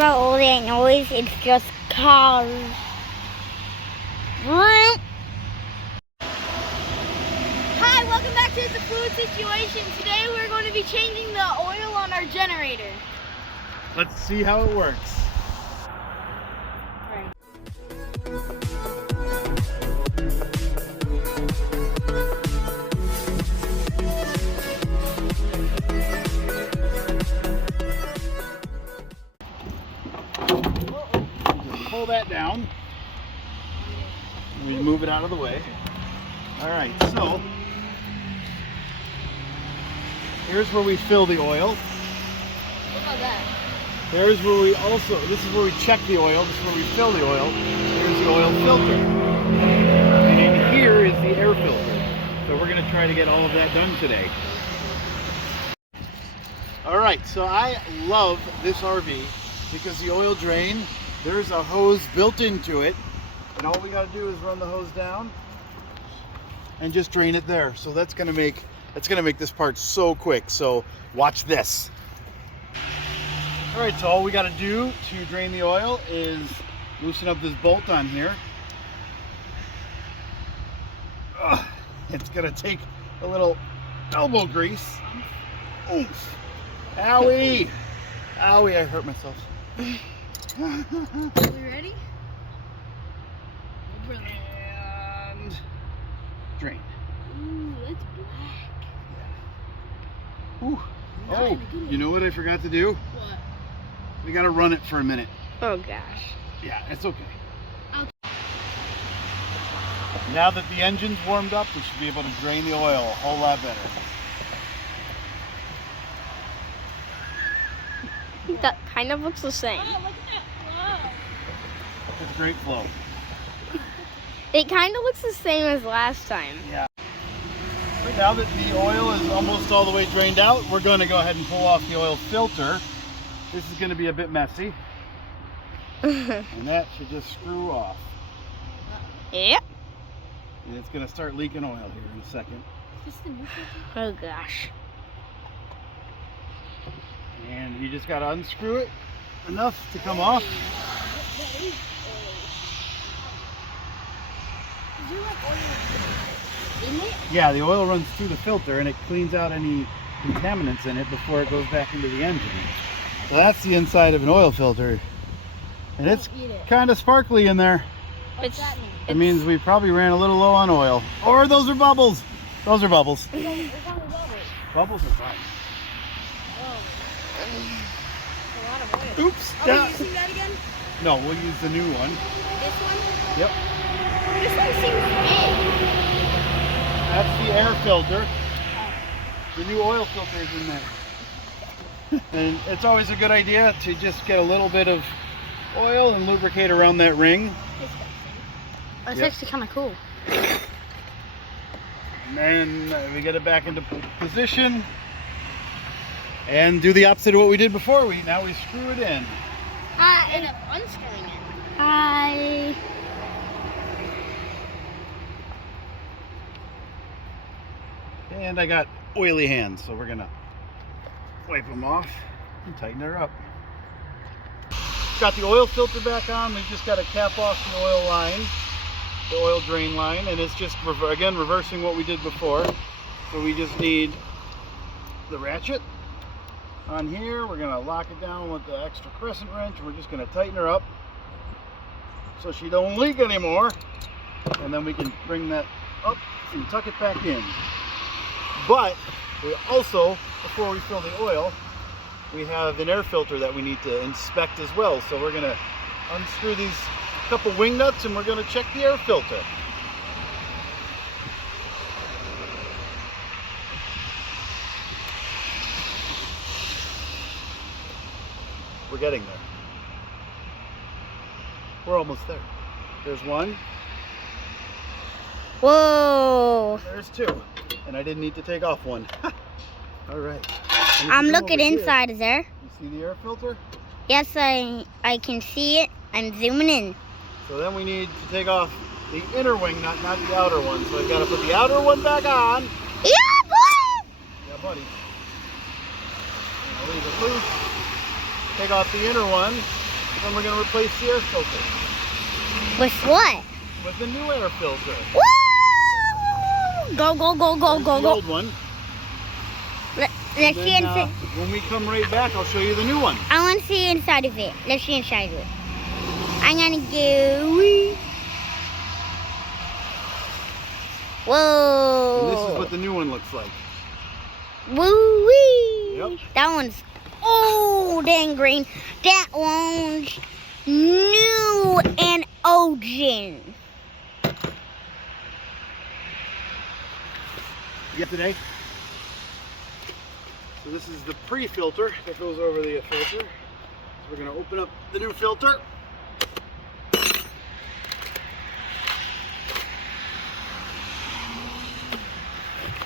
about all that noise. It's just cars. Hi, welcome back to the Fluid Situation. Today we're going to be changing the oil on our generator. Let's see how it works. Pull that down. We move it out of the way. All right, so here's where we fill the oil. Look at that. Here's where we also, this is where we check the oil. This is where we fill the oil. Here's the oil filter. And here is the air filter. So we're going to try to get all of that done today. All right, so I love this RV because the oil drain, there's a hose built into it. And all we got to do is run the hose down and just drain it there. So that's going to make this part so quick. So watch this. All right, so all we got to do to drain the oil is loosen up this bolt on here. Ugh, it's going to take a little elbow grease. Oof. Owie. Owie, I hurt myself. Are we ready? And drain. Ooh, that's black. Ooh. Oh, you know what I forgot to do? What? We got to run it for a minute. Oh gosh. Yeah, it's okay. Okay. Now that the engine's warmed up, we should be able to drain the oil a whole lot better. That kind of looks the same. It's a great flow. It kind of looks the same as last time. Yeah. Right now that the oil is almost all the way drained out, we're going to go ahead and pull off the oil filter. This is going to be a bit messy. And that should just screw off. Yep. And it's going to start leaking oil here in a second. Oh gosh. And you just got to unscrew it enough to come off. Yeah, the oil runs through the filter and it cleans out any contaminants in it before it goes back into the engine. So that's the inside of an oil filter. And it's kind of sparkly in there. It means we probably ran a little low on oil. Or those are bubbles. Those are bubbles. Bubbles are fine. Oops. Are we using that again? No, we'll use the new one. This one? Yep. This one seems big. That's the air filter. The new oil filter is in there. And it's always a good idea to just get a little bit of oil and lubricate around that ring. It's actually kind of cool. And then we get it back into position and do the opposite of what we did before. Now we screw it in. End up unscrewing it. Hi. And I got oily hands, so we're gonna wipe them off and tighten her up. Got the oil filter back on. We just got to cap off the oil line, the oil drain line, and it's just again reversing what we did before. So we just need the ratchet on here. We're gonna lock it down with the extra crescent wrench, and we're just gonna tighten her up so she don't leak anymore. And then we can bring that up and tuck it back in. But we also, before we fill the oil, we have an air filter that we need to inspect as well. So we're gonna unscrew these couple wing nuts and we're gonna check the air filter. We're getting there. We're almost there. There's one. Whoa. There's two. And I didn't need to take off one. All right. I'm looking inside there. You see the air filter? Yes, I can see it. I'm zooming in. So then we need to take off the inner wing nut, not the outer one. So I've got to put the outer one back on. Yeah, boy! Yeah, buddy. I'll leave it loose. Take off the inner one. Then we're going to replace the air filter. With what? With the new air filter. Woo! Go, go, go, go, There's go, the go. old one. Let's And see then, inside. when we come right back, I'll show you the new one. I want to see inside of it. Let's see inside of it. I'm gonna go. Wee. Whoa. And this is what the new one looks like. Woo wee. Yep. That one's old and green. That one's new and ocean. Yeah, today. So this is the pre-filter that goes over the filter. So we're going to open up the new filter.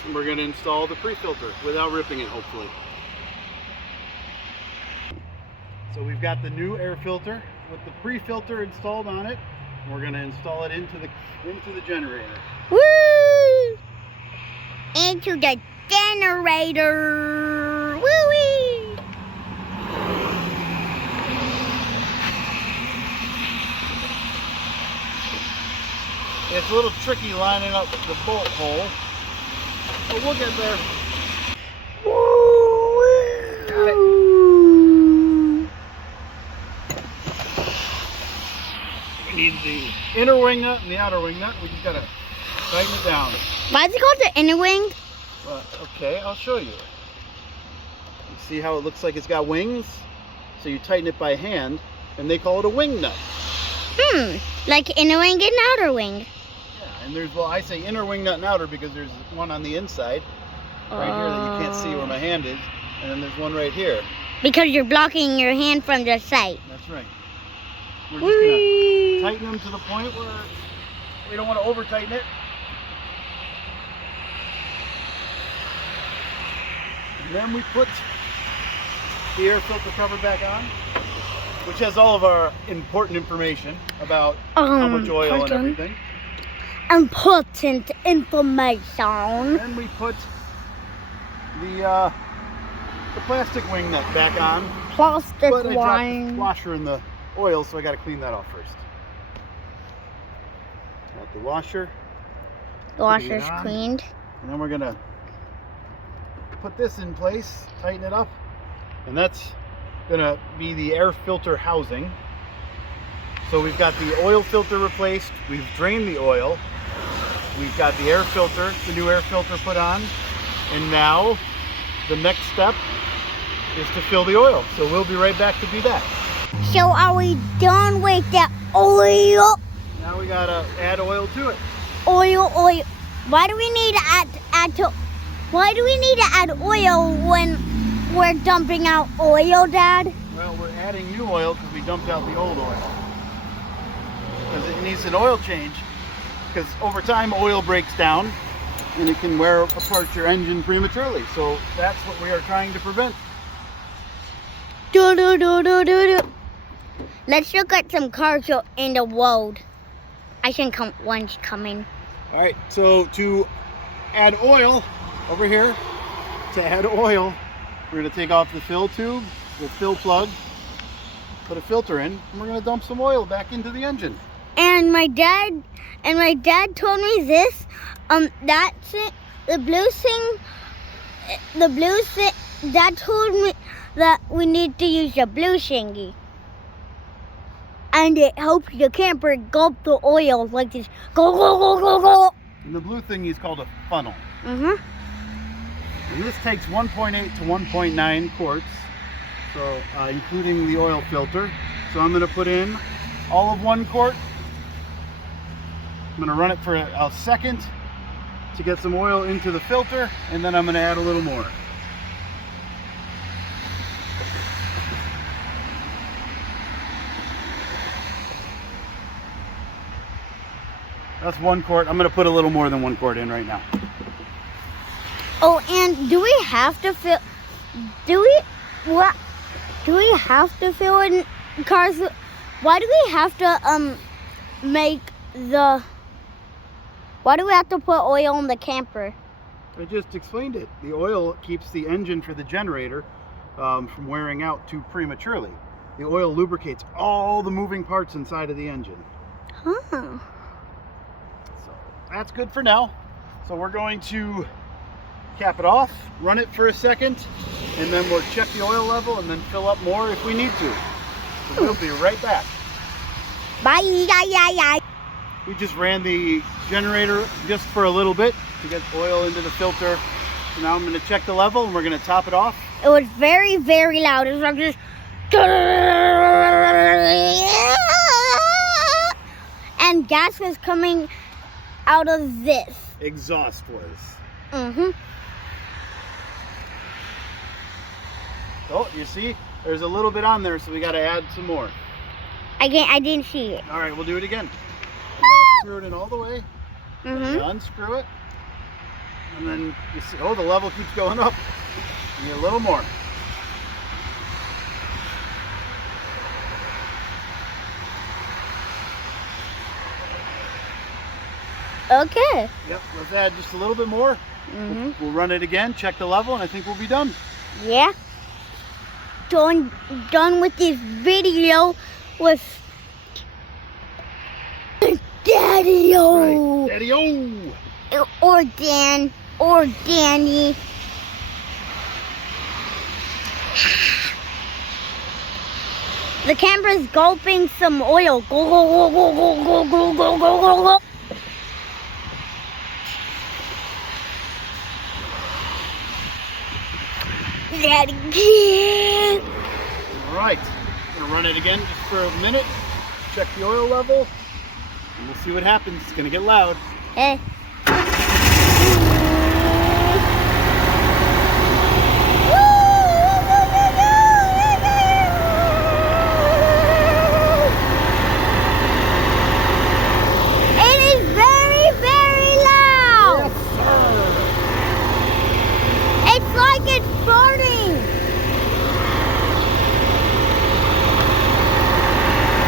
And we're going to install the pre-filter without ripping it, hopefully. So we've got the new air filter with the pre-filter installed on it. And we're going to install it into the generator. Woo! Into the generator. Woo wee. It's a little tricky lining up the bolt hole, but we'll get there. Got it. We need the inner wing nut and the outer wing nut. We just gotta tighten it down. Why is it called the inner wing? Okay, I'll show you. You see how it looks like it's got wings? So you tighten it by hand, and they call it a wing nut. Like inner wing and outer wing. Yeah, and there's, well, I say inner wing nut and outer because there's one on the inside, right here that you can't see where my hand is, and then there's one right here. Because you're blocking your hand from the sight. That's right. We're just gonna tighten them to the point where we don't want to over tighten it. And then we put the air filter cover back on, which has all of our important information about how much oil and everything. Important information. And then we put the plastic wing nut back on. Plastic But I dropped the wine. washer in the oil, so I got to clean that off first. Got the washer. The washer's on. cleaned. And then we're gonna put this in place, tighten it up, and that's gonna be the air filter housing. So we've got the oil filter replaced, we've drained the oil, we've got the air filter, the new air filter put on, and now the next step is to fill the oil. So we'll be right back to do that. So are we done with the oil? Now we gotta add oil to it. Oil. Why do we need to Why do we need to add oil when we're dumping out oil, Dad? Well, we're adding new oil because we dumped out the old oil. Because it needs an oil change. Because over time, oil breaks down and it can wear apart your engine prematurely. So that's what we are trying to prevent. Let's look at some cars in the road. I think one's coming. All right, so to add oil over here, to add oil, we're going to take off the fill tube, the fill plug, put a filter in, and we're going to dump some oil back into the engine. And my dad told me this. That's it. The blue thing. Dad told me that we need to use the blue thingy. And it helps the camper gulp the oil like this. Go, go, go, go, go. And the blue thing is called a funnel. Mm-hmm. And this takes 1.8 to 1.9 quarts, so including the oil filter. So I'm going to put in all of 1 quart. I'm going to run it for a second to get some oil into the filter, and then I'm going to add a little more. That's 1 quart. I'm going to put a little more than 1 quart in right now. Oh, and do we have to fill? Do we have to fill in cars? Why do we have to Why do we have to put oil in the camper? I just explained it. The oil keeps the engine for the generator from wearing out too prematurely. the oil lubricates all the moving parts inside of the engine. Huh. So that's good for now. So we're going to cap it off, run it for a second, and then we'll check the oil level and then fill up more if we need to. So we'll be right back. Bye. Yeah. We just ran the generator just for a little bit to get oil into the filter. So now I'm going to check the level and we're going to top it off. It was very, very loud. It was like just... And gas was coming out of this. Exhaust was. Mm-hmm. Oh, you see? There's a little bit on there, so we got to add some more. I didn't see it. All right, we'll do it again. You gotta screw it in all the way. Mm-hmm. Unscrew it. And then you see, oh, the level keeps going up. You need a little more. Okay. Yep, let's add just a little bit more. Mm-hmm. We'll run it again, check the level, and I think we'll be done. Yeah. Done with this video with Daddy-O. Right. Daddy-O. Or Dan. Or Danny. The camera's gulping some oil. Go, go, go, go, go, go, go, go, go, go. That again. All right, I'm gonna run it again just for a minute, check the oil level, and we'll see what happens. It's gonna get loud. Eh. It is very, very loud. Yes, sir. It's like it's farting.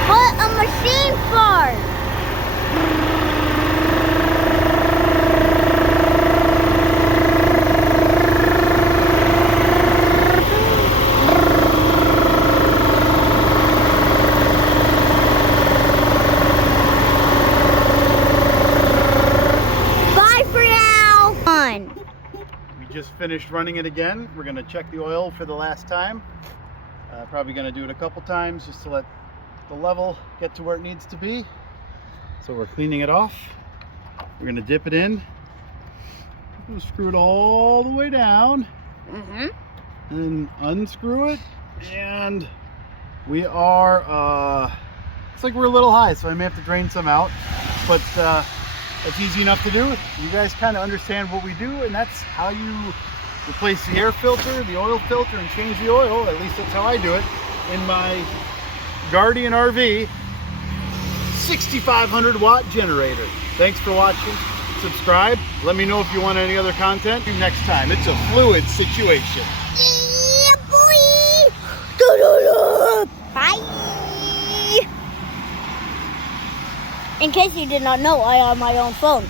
But a machine fart. Bye for now. Fun. We just finished running it again. We're gonna check the oil for the last time. Probably gonna do it a couple times just to let the level get to where it needs to be. So we're cleaning it off. We're gonna dip it in. We'll screw it all the way down. Mm-hmm. And unscrew it, and we are it's like we're a little high, so I may have to drain some out, but it's easy enough to do. You guys kind of understand what we do, and that's how you replace the air filter, the oil filter, and change the oil. At least that's how I do it in my Guardian RV 6,500 watt generator. Thanks for watching. Subscribe. Let me know if you want any other content. Next time. It's a fluid situation. Yeah, boy. Do-do-do. Bye. In case you did not know, I have my own phone.